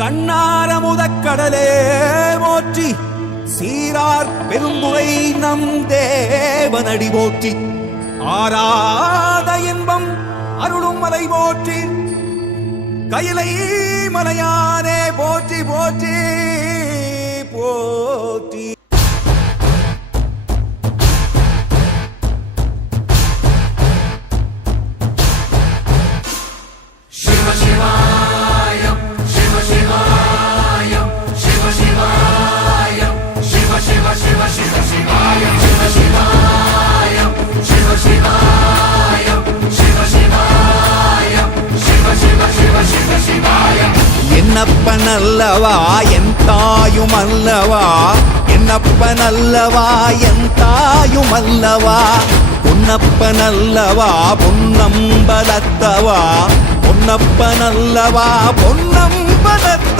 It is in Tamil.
கண்ணாரமுதக்கடலே போற்றி, சீரார் பெரும்புரை நம் தேவனடி போற்றி, ஆராத இன்பம் அருளும் மலை போற்றி, கையிலை மலையானே போற்றி போற்றி போற்றி. சிவ சிவாயம் சிவ சிவாயம் சிவ சிவாயம் சிவ சிவ சிவ சிவ சிவாயம் சிவ சிவாயம் சிவ சிவாயம் சிவ சிவாயம் சிவ சிவ சிவ சிவ சிவாயம். என்னப்பன் அல்லவா என் தாயும் அல்லவா, என்னப்பன் அல்லவா என் தாயும் அல்லவா, பொன்னப்பன் அல்லவா பொன்னம்பலத்தவா, பொன்னப்பன் அல்லவா பொன்னம்பலத்தவா.